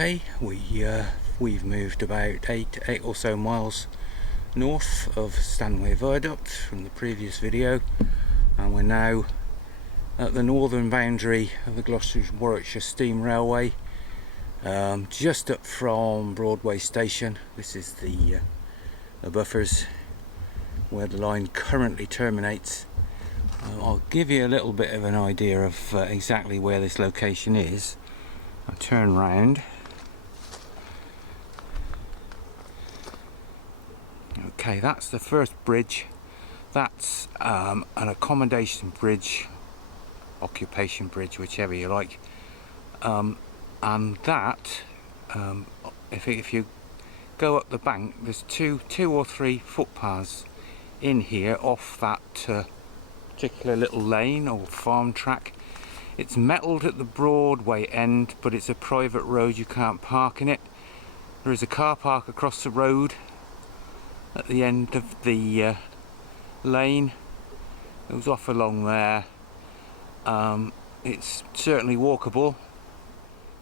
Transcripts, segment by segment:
Okay, we've moved about eight or so miles north of Toddington Viaduct from the previous video, and we're now at the northern boundary of the Gloucester-Warwickshire Steam Railway, just up from Broadway station. This is the buffers where the line currently terminates. I'll give you a little bit of an idea of exactly where this location is. I'll turn round. Okay, that's the first bridge. That's an accommodation bridge, occupation bridge, whichever you like. And that, if you go up the bank, there's two or three footpaths in here off that particular little lane or farm track. It's metalled at the Broadway end, but it's a private road, you can't park in it. There is a car park across the road at the end of the lane. It goes off along there. It's certainly walkable.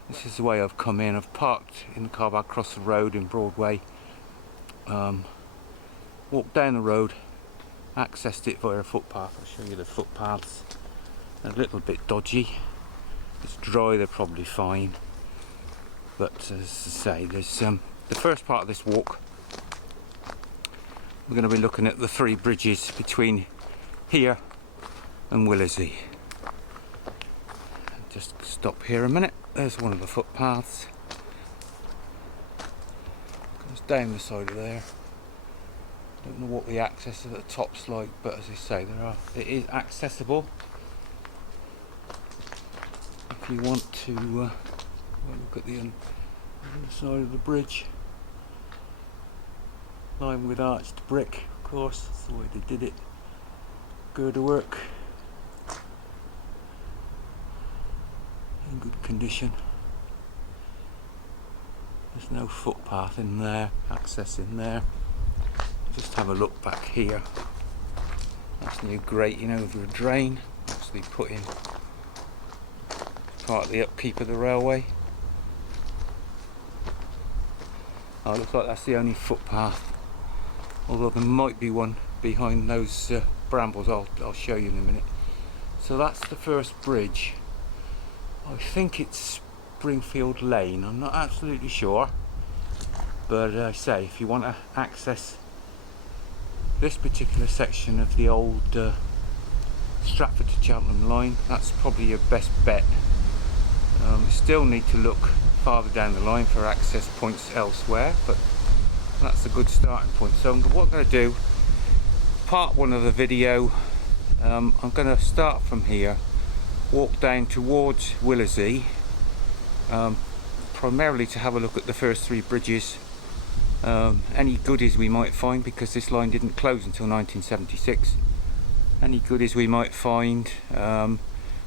This is the way I've come in. I've parked in the car park across the road in Broadway, walked down the road, accessed it via a footpath. I'll show you the footpaths. A little bit dodgy. It's dry, they're probably fine. But as I say, there's the first part of this walk. We're going to be looking at the three bridges between here and Willersey. Just stop here a minute. There's one of the footpaths. Goes down the side of there. Don't know what the access at the top's like, but as I say, it is accessible. If you want to look at the other side of the bridge, lined with arched brick, of course, that's the way they did it. Girder work, in good condition. There's no footpath in there, access in there. Just have a look back here. That's new grating over a drain, obviously put in part of the upkeep of the railway. Oh, it looks like that's the only footpath, although there might be one behind those brambles. I'll show you in a minute. So that's the first bridge. I think it's Springfield Lane, I'm not absolutely sure, but I say, if you want to access this particular section of the old Stratford to Cheltenham line, that's probably your best bet. You still need to look farther down the line for access points elsewhere, but that's a good starting point. So what I'm going to do, part one of the video, I'm going to start from here, walk down towards Willersey, primarily to have a look at the first three bridges, any goodies we might find, because this line didn't close until 1976. Any goodies we might find,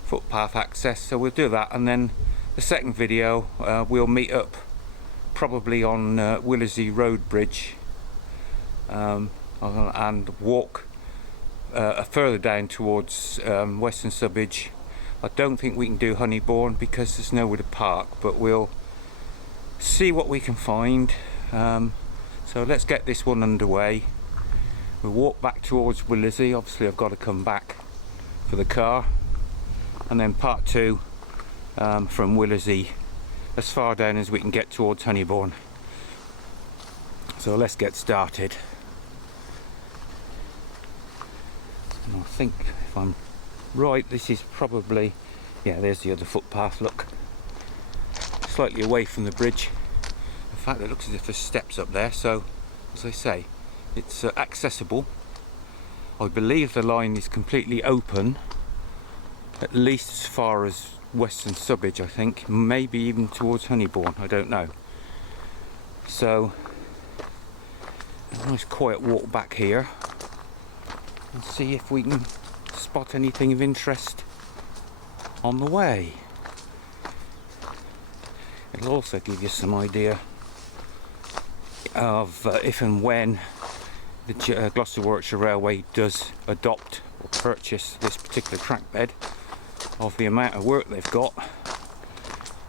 footpath access, so we'll do that, and then the second video we'll meet up probably on Willersey Road Bridge, and walk further down towards Western Subbage. I don't think we can do Honeybourne because there's nowhere to park, but we'll see what we can find. So let's get this one underway. We'll walk back towards Willersey. Obviously I've got to come back for the car, and then part two from Willersey as far down as we can get towards Honeybourne. So let's get started. And I think if I'm right, this is probably, yeah, there's the other footpath, look, slightly away from the bridge. In fact, it looks as if there's steps up there, so as I say, it's accessible. I believe the line is completely open, at least as far as Western Subbage, I think, maybe even towards Honeybourne, I don't know. So a nice quiet walk back here and see if we can spot anything of interest on the way. It'll also give you some idea of if and when the Gloucester-Warwickshire Railway does adopt or purchase this particular track bed, of the amount of work they've got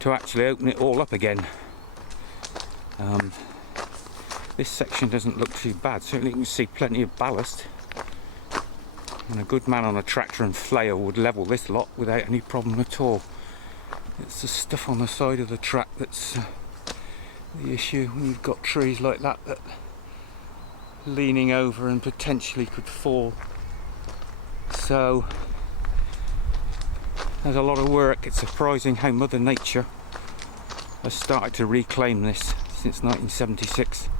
to actually open it all up again. This section doesn't look too bad. Certainly you can see plenty of ballast, and a good man on a tractor and flail would level this lot without any problem at all. It's the stuff on the side of the track that's the issue when you've got trees like that leaning over and potentially could fall. So there's a lot of work. It's surprising how Mother Nature has started to reclaim this since 1976.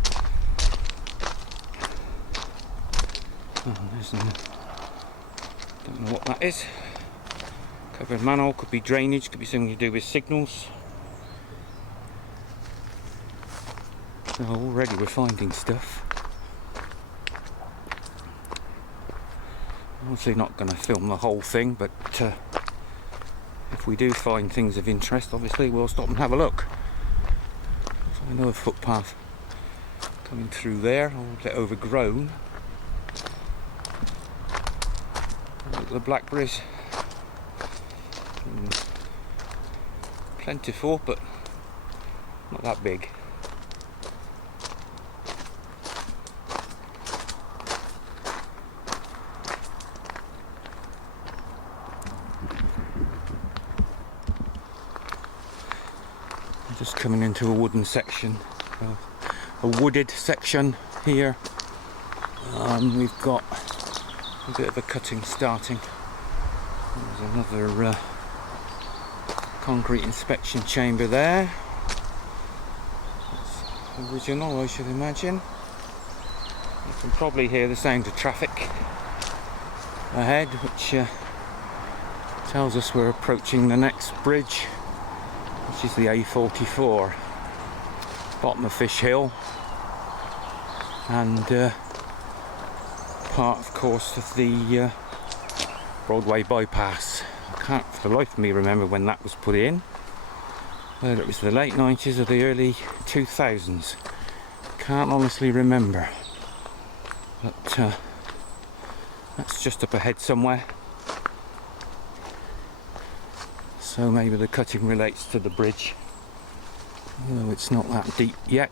Don't know what that is. Covered manhole, could be drainage, could be something to do with signals. So already we're finding stuff. Obviously not going to film the whole thing, but if we do find things of interest, obviously we'll stop and have a look. So another footpath coming through there, a bit overgrown. Look at the blackberries. Plentiful, but not that big. Just coming into a wooden section, a wooded section here. We've got a bit of a cutting starting. There's another concrete inspection chamber there. It's original, I should imagine. You can probably hear the sound of traffic ahead, which tells us we're approaching the next bridge, which is the A44, bottom of Fish Hill, and part, of course, of the Broadway bypass. I can't for the life of me remember when that was put in, whether it was the late 90s or the early 2000s. Can't honestly remember, but that's just up ahead somewhere. So maybe the cutting relates to the bridge, although it's not that deep yet.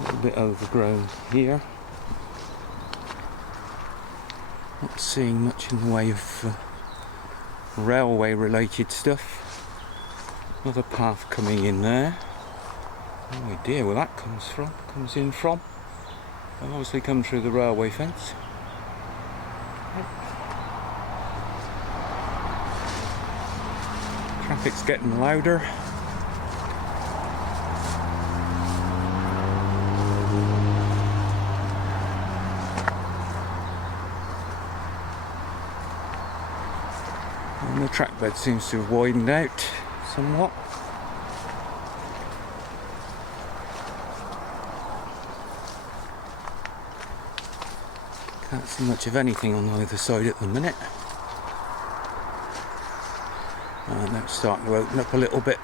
A little bit overgrown here. Not seeing much in the way of railway related stuff. Another path coming in there. No idea where that comes in from. I've obviously come through the railway fence. Traffic's getting louder. And the track bed seems to have widened out somewhat. Can't see much of anything on either side at the minute. And now it's starting to open up a little bit.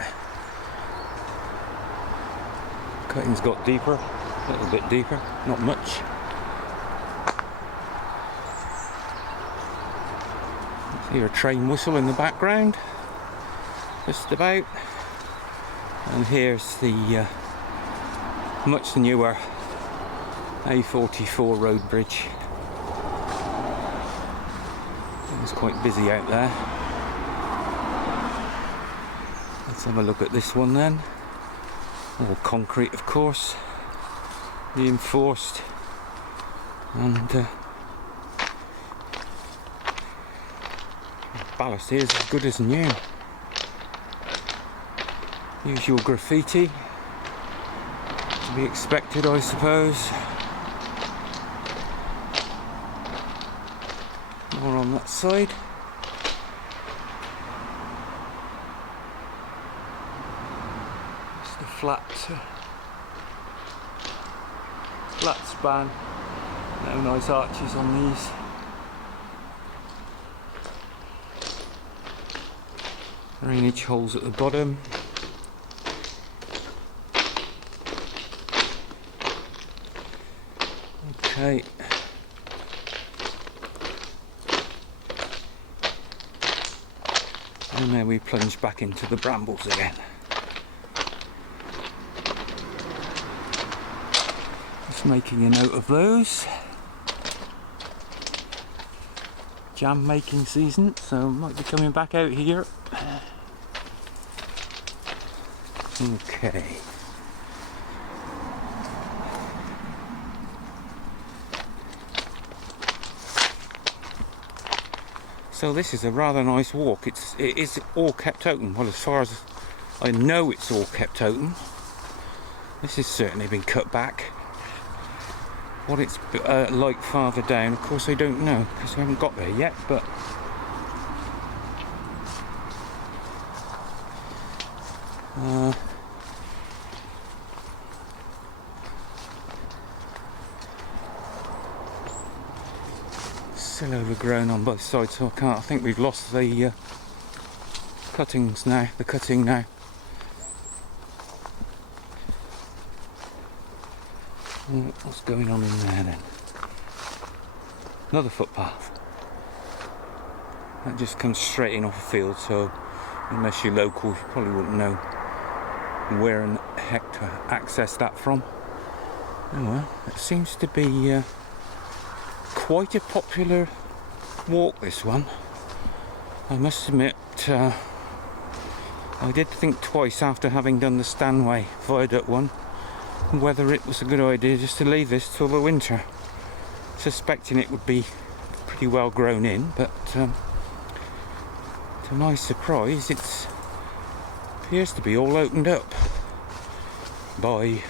Cutting's got deeper, a little bit deeper, not much. Hear a train whistle in the background, just about. And here's the much newer A44 Road Bridge. It's quite busy out there. Let's have a look at this one then. All concrete, of course, reinforced, and ballast here is as good as new. Usual graffiti to be expected, I suppose. More on that side. It's the flat span. No nice arches on these. Drainage holes at the bottom. Okay. And then we plunge back into the brambles again. Just making a note of those. Jam making season, so might be coming back out here. Okay. So this is a rather nice walk. It is all kept open. Well, as far as I know, it's all kept open. This has certainly been cut back. What it's like farther down, of course I don't know, because we haven't got there yet, but still overgrown on both sides, so I think we've lost the cuttings now, the cutting now. What's going on in there then? Another footpath. That just comes straight in off a field, so unless you're local, you probably wouldn't know where in the heck to access that from. Oh well, it seems to be quite a popular walk, this one. I must admit, I did think twice after having done the Stanway Viaduct one whether it was a good idea just to leave this till the winter, suspecting it would be pretty well grown in, but to my surprise it appears to be all opened up by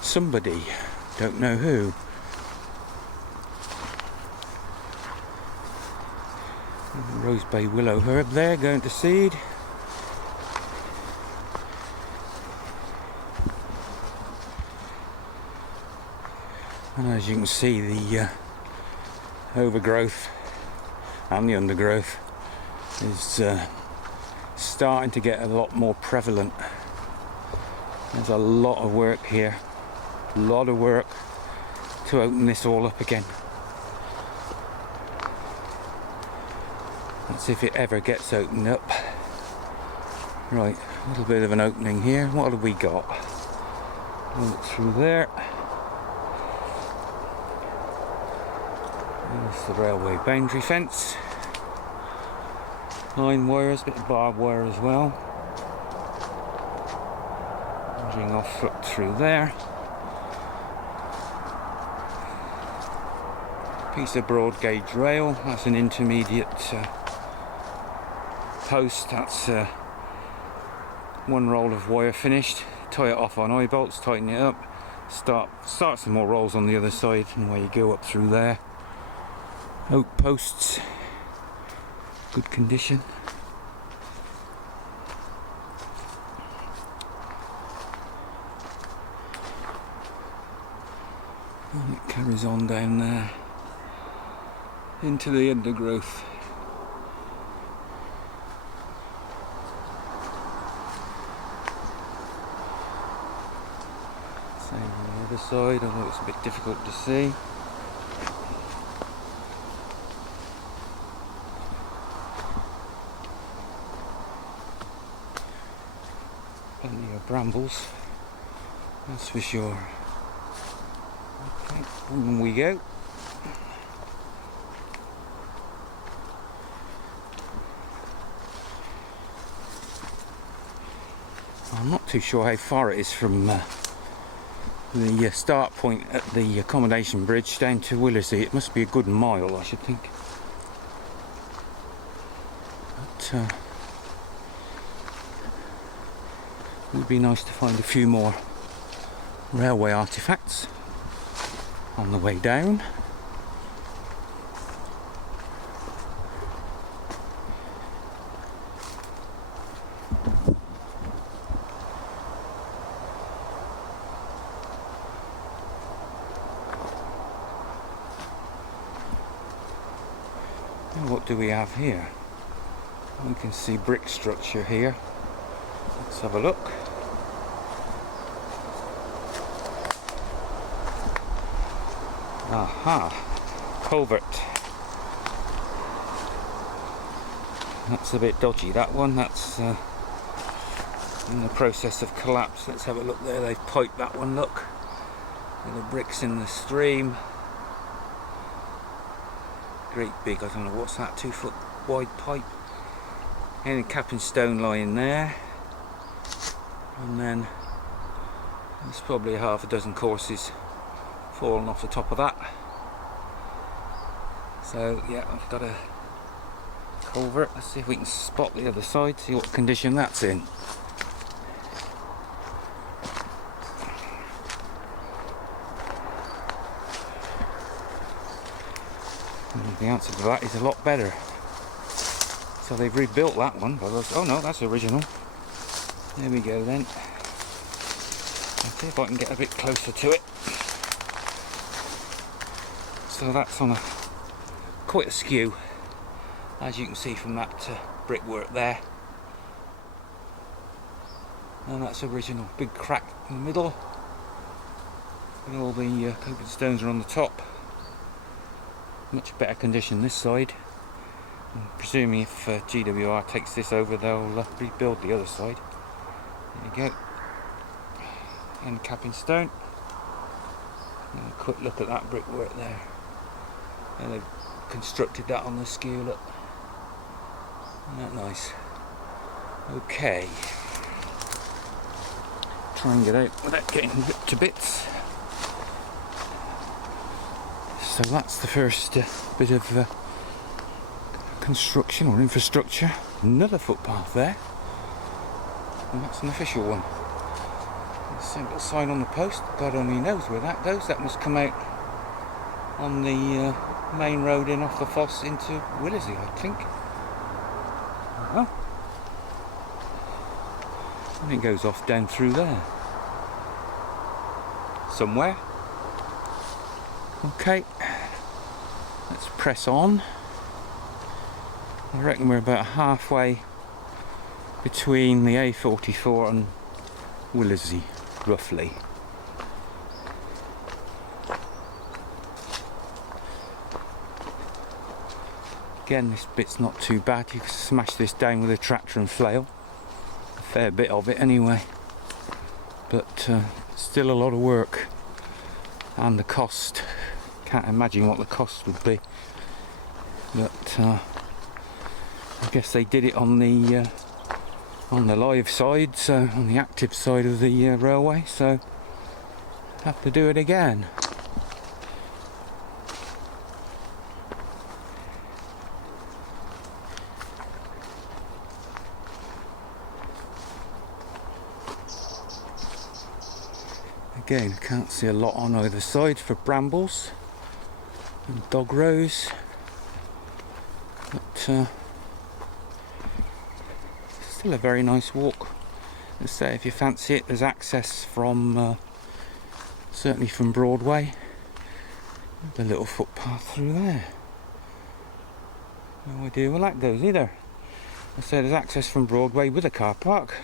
somebody, don't know who. Rose Bay willow herb there going to seed. And as you can see, the overgrowth and the undergrowth is starting to get a lot more prevalent. There's a lot of work here, a lot of work to open this all up again. Let's see if it ever gets opened up. Right, a little bit of an opening here. What have we got? Look through there. There's the railway boundary fence. Line wires, a bit of barbed wire as well. Ranging off up through there. Piece of broad gauge rail. That's an intermediate post. That's one roll of wire finished. Tie it off on eye bolts, tighten it up. Start some more rolls on the other side, and away you go up through there. Oak posts, good condition. And it carries on down there into the undergrowth. Same on the other side, although it's a bit difficult to see. Plenty of brambles, that's for sure. Okay, on we go. I'm not too sure how far it is from the start point at the accommodation bridge down to Willersey. It must be a good mile, I should think. But it would be nice to find a few more railway artefacts on the way down. And what do we have here? We can see brick structure here. Let's have a look. Aha, culvert. That's a bit dodgy, that one. That's in the process of collapse. Let's have a look there. They've piped that one, look. With the bricks in the stream. Great big, I don't know what's that, 2 foot wide pipe. And a capping stone lying there. And then there's probably half a dozen courses falling off the top of that. So yeah, I've got a culvert. Let's see if we can spot the other side, see what condition that's in. And the answer to that is a lot better. So they've rebuilt that one, but oh no, that's original. There we go then. Let's see if I can get a bit closer to it. So that's on quite a skew, as you can see from that brickwork there. And that's original. Big crack in the middle. And all the coping stones are on the top. Much better condition this side. And presuming if GWR takes this over, they'll rebuild the other side. There you go. And capping stone. And a quick look at that brickwork there. And they've constructed that on the skew, look. Isn't that nice? Okay. Try and get out without getting ripped to bits. So that's the first bit of construction or infrastructure. Another footpath there. And that's an official one. A simple sign on the post. God only knows where that goes. That must come out on the main road in off the Foss into Willesey, I think. Oh. And it goes off down through there. Somewhere. Okay. Let's press on. I reckon we're about halfway between the A44 and Willesey, roughly. Again, this bit's not too bad. You can smash this down with a tractor and flail. A fair bit of it anyway. But still a lot of work. And the cost. Can't imagine what the cost would be. But I guess they did it on the live side, so on the active side of the railway, so have to do it again. Again, I can't see a lot on either side for brambles and dog rows, but still a very nice walk. Let's say if you fancy it, there's access from certainly from Broadway. The little footpath through there. No idea where that goes either. I say there's access from Broadway with a car park.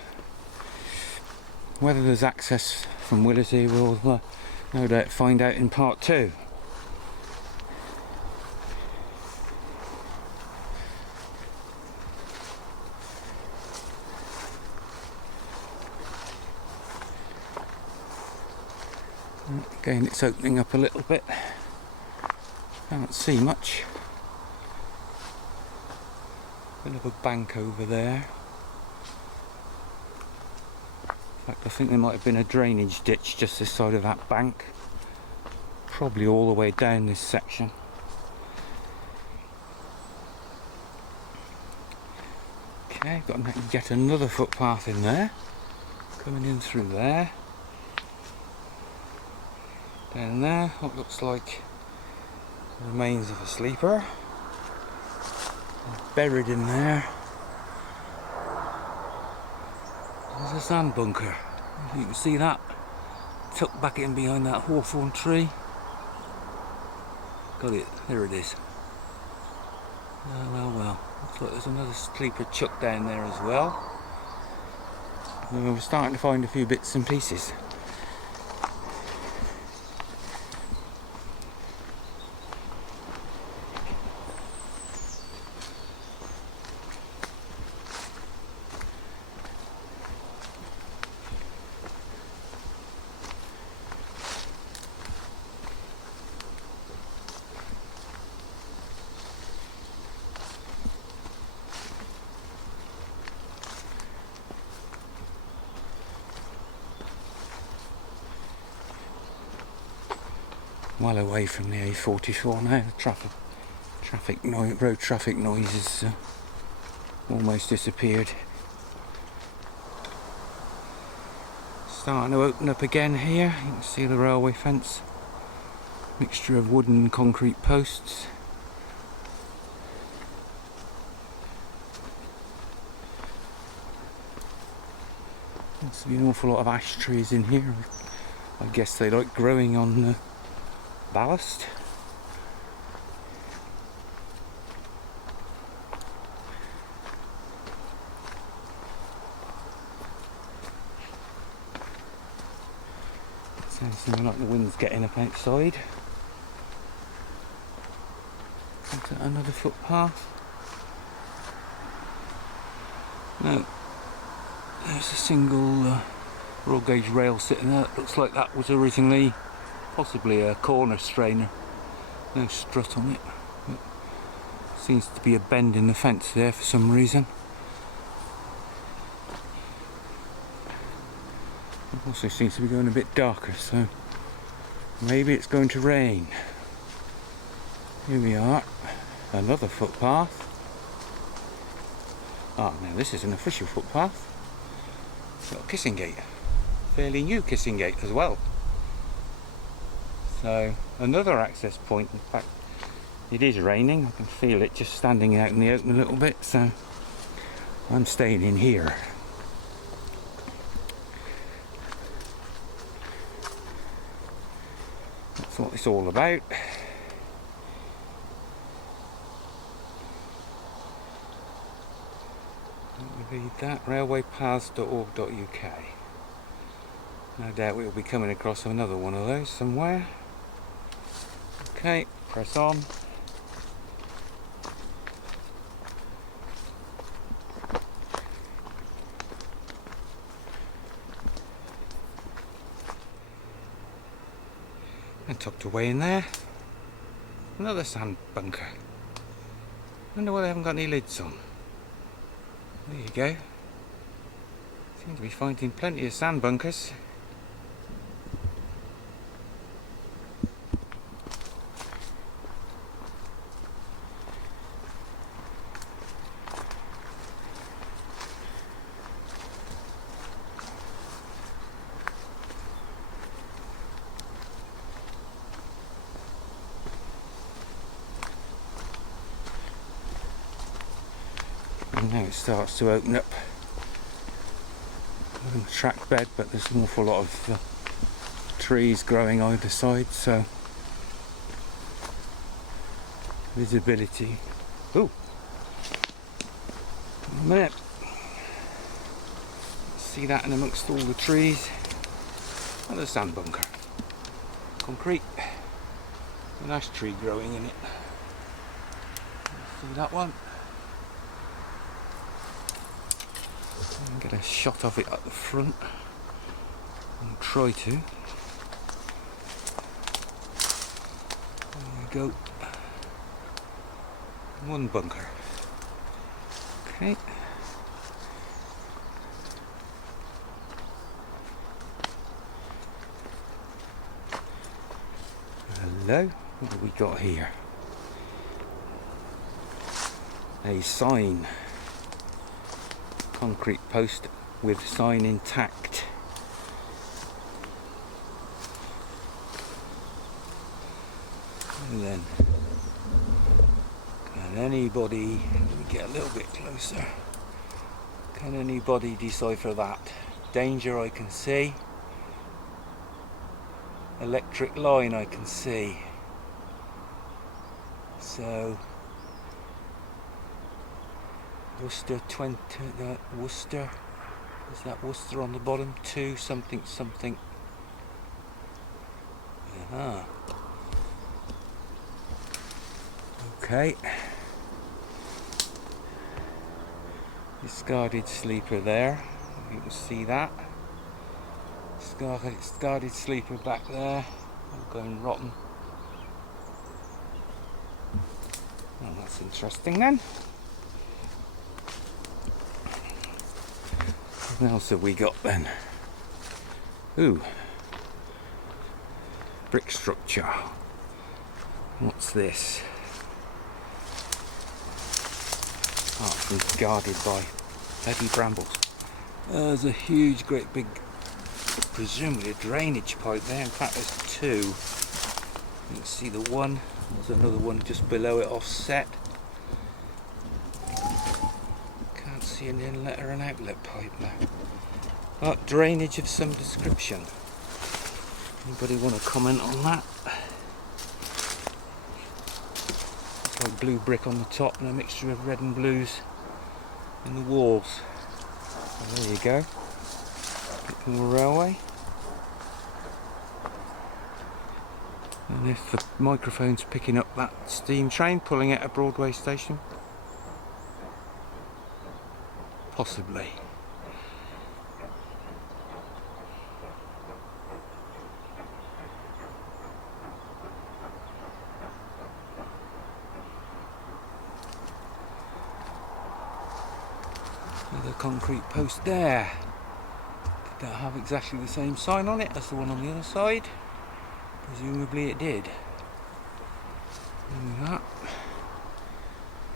Whether there's access from Willesey, we'll no doubt find out in part 2. Again, it's opening up a little bit. Can't see much. Bit of a bank over there. In fact, I think there might have been a drainage ditch just this side of that bank. Probably all the way down this section. Okay, got yet another footpath in there. Coming in through there. Down there, what looks like the remains of a sleeper. And buried in there, there's a sand bunker. You can see that tucked back in behind that hawthorn tree. Got it, there it is. Well. Looks like there's another sleeper chucked down there as well. And we're starting to find a few bits and pieces. well away from the A44 now. The road traffic noise has almost disappeared. Starting to open up again here. You can see the railway fence. Mixture of wooden and concrete posts. There's an awful lot of ash trees in here. I guess they like growing on ballast. Sounds something like the wind's getting up outside. Another footpath. No, there's a single broad gauge rail sitting there. It looks like that was originally possibly a corner strainer. No strut on it. But seems to be a bend in the fence there for some reason. It also seems to be going a bit darker, so maybe it's going to rain. Here we are, another footpath. Ah, now this is an official footpath. It's got a kissing gate, fairly new kissing gate as well. So another access point. In fact, it is raining. I can feel it just standing out in the open a little bit. So I'm staying in here. That's what it's all about. Read that, railwaypaths.org.uk. No doubt we'll be coming across another one of those somewhere. Okay, press on. And tucked away in there, another sand bunker. Wonder why they haven't got any lids on. There you go. Seem to be finding plenty of sand bunkers. And now it starts to open up. A track bed, but there's an awful lot of trees growing either side, so visibility. Oh, a minute. See that in amongst all the trees. Another sand bunker. Concrete. An ash tree growing in it. See that one? Get a shot of it at the front. I'll try to. There we go. One bunker. Okay. Hello. What have we got here? A sign. Concrete post with sign intact. And then, can anybody, let me get a little bit closer, can anybody decipher that? Danger I can see, electric line I can see, so Worcester 20, Worcester, is that Worcester on the bottom? 2 something something. Ah. Okay. Discarded sleeper there. You can see that. Discarded sleeper back there. All going rotten. Oh, that's interesting then. What else have we got then? Ooh. Brick structure. What's this? Apart from guarded by heavy brambles. There's a huge, great big, presumably a drainage pipe there. In fact, there's two. You can see the one. There's another one just below it, offset. Can't see an inlet or an outlet pipe now. But drainage of some description. Anybody want to comment on that? It's like blue brick on the top and a mixture of red and blues in the walls. So there you go. More railway. And if the microphone's picking up that steam train pulling at a Broadway station, possibly. The concrete post there. Did that have exactly the same sign on it as the one on the other side? Presumably it did. Like that.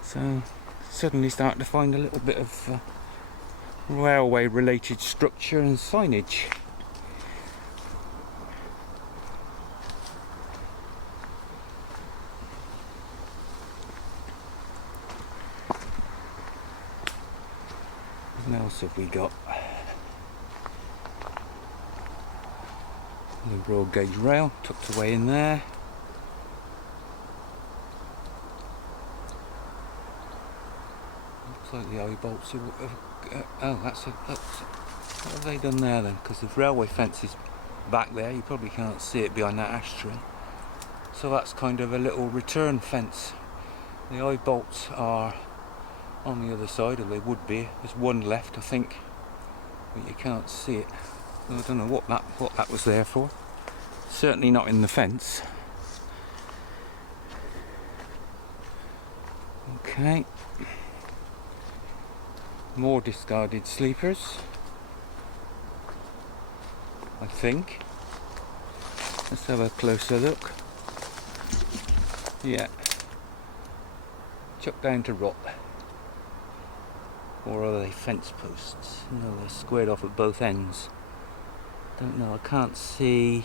So suddenly starting to find a little bit of railway related structure and signage. What else have we got? The broad gauge rail tucked away in there. Looks like the eye bolts are, oh, that's what have they done there then? Because the railway fence is back there, you probably can't see it behind that ash tree. So that's kind of a little return fence. The eye bolts are on the other side, or they would be. There's one left, I think, but you can't see it. I don't know what that was there for. Certainly not in the fence. Okay. More discarded sleepers, I think. Let's have a closer look. Yeah. Chucked down to rot. Or are they fence posts? No, they're squared off at both ends. Don't know, I can't see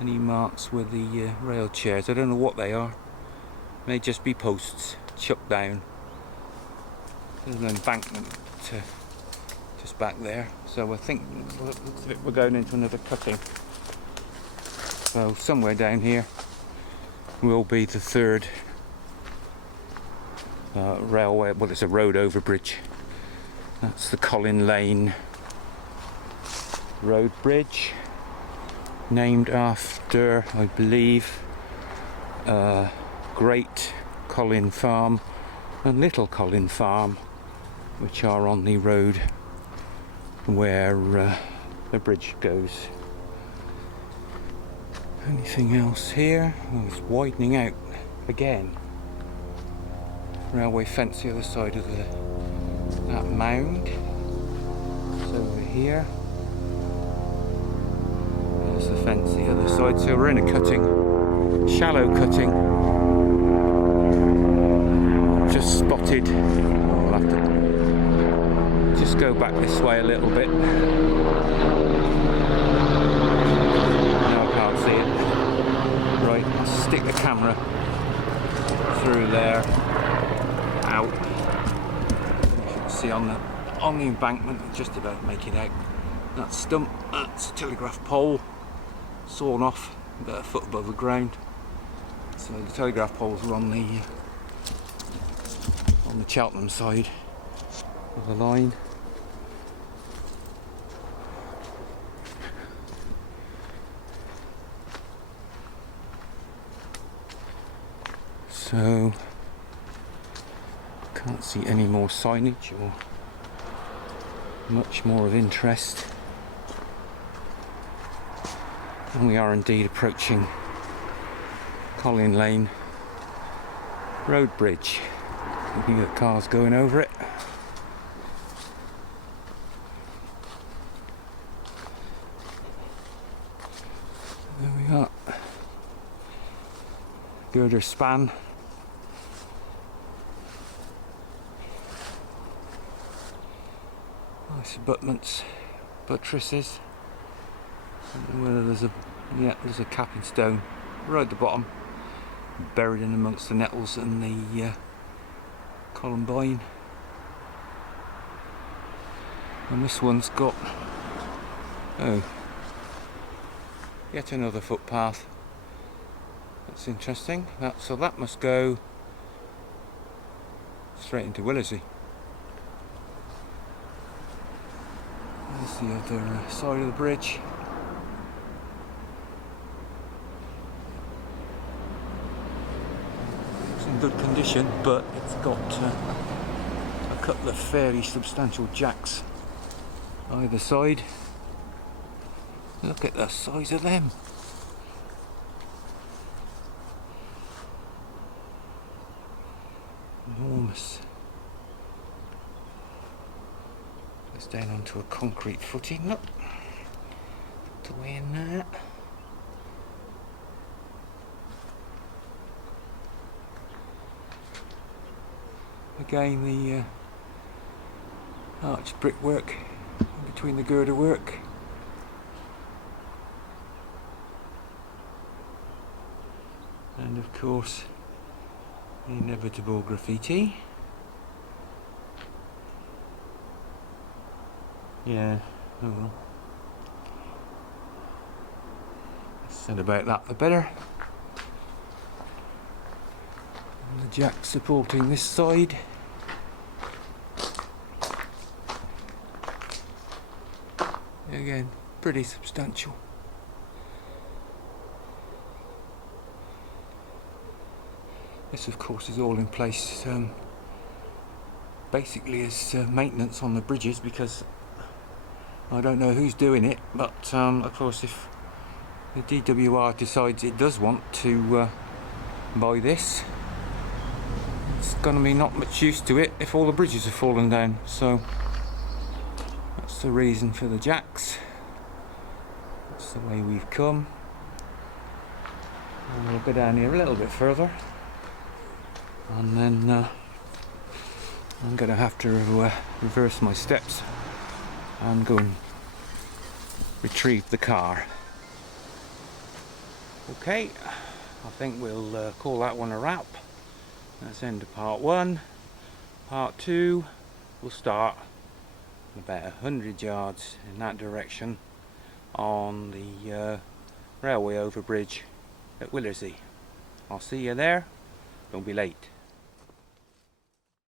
any marks with the rail chairs. I don't know what they are. May just be posts chucked down. There's an embankment just back there. So I think we're going into another cutting. So somewhere down here will be the third railway, well, it's a road over bridge. That's the Colin Lane Road Bridge, named after, I believe, Great Colin Farm and Little Colin Farm, which are on the road where the bridge goes. Anything else here? Oh, it's widening out again. Railway fence the other side of that mound. It's over here. There's the fence the other side. So we're in a cutting, shallow cutting. Just spotted. We'll have to just go back this way a little bit. No, I can't see it. Right, I'll stick the camera through there. Out. You can see on the embankment, just about make it out. That stump, that's a telegraph pole, sawn off about a foot above the ground. So the telegraph poles are on the Cheltenham side of the line. So can't see any more signage or much more of interest, and we are indeed approaching Colin Lane Road Bridge. Looking at cars going over it. There we are. girder span. Nice abutments, buttresses. I don't know whether there's a capping stone right at the bottom, buried in amongst the nettles and the columbine. And this one's got, oh, yet another footpath. That's interesting. So that must go straight into Willersey. There's the other side of the bridge. It's in good condition, but it's got a couple of fairly substantial jacks either side. Look at the size of them. Enormous. Goes down onto a concrete footing. Look, the way in there. Again, the arched brickwork in between the girder work. And of course, the inevitable graffiti. Yeah, oh well. Said about that the better. And the jack supporting this side. Again, pretty substantial. This of course is all in place basically as maintenance on the bridges, because I don't know who's doing it, but of course if the GWSR decides it does want to buy this, it's going to be not much use to it if all the bridges have fallen down. So that's the reason for the jacks. That's the way we've come. And we'll go down here a little bit further, and then I'm going to have to reverse my steps and go and retrieve the car. Okay, I think we'll call that one a wrap. That's end of part 1. Part 2 will start about 100 yards in that direction on the railway overbridge at Willersey. I'll see you there. Don't be late.